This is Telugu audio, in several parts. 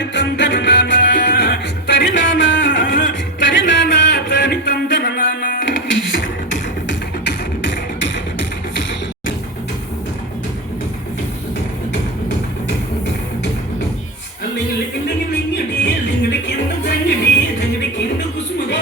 తని తందన నాన్న తరి నాన్న తరి నాన్న తని తందన నాన్న లింగడి కింద జంగడి కింద కుసుమడి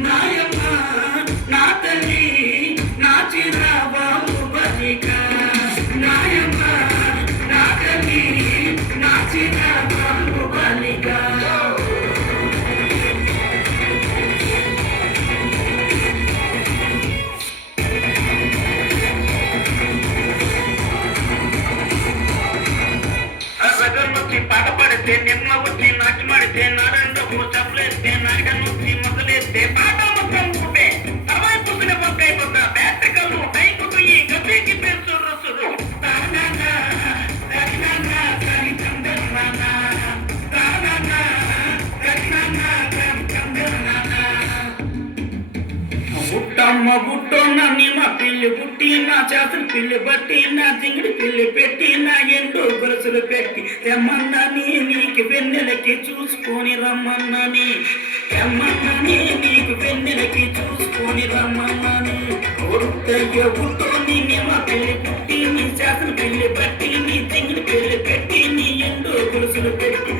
నాయమ్మ నా తల్లి నా చిరాబాబు బలిక నాయమ్మ నా తల్లి నా చిరాబాబు బలిక పాట పాడితే నిమ్మ వచ్చి నాటి మాడితే నాడండకు చప్పలేస్తే నాగనొచ్చి మొదలేస్తే పాట మొత్తం పుట్టే అవై పుట్టిన పక్కై పొద్ద బ్యాటకలు టైకుకు ఈ గబ్బికి పెంచు రసుడు పుట్టమ్మ పుట్టోన్న నిమ్మ పిల్లి పుట్టి నా చేతులు పిల్లి బట్టి నా జింగిడి పిల్లి పెట్టి నా ఎండు గొలుసులు పెట్టి తెమ్మన్నని నీకు వెన్నెలకి చూసుకొని రమ్మన్నని తెమ్మన్నని నీకు వెన్నెలకి చూసుకొని రమ్మన్నని కొడుతయ్య పుట్టోని నిమ్మ పిల్లి పుట్టి నీ చేతులు పిల్లి బట్టి నీ జింగిడి పిల్లి పెట్టి నీ ఎండు గొలుసులు పెట్టి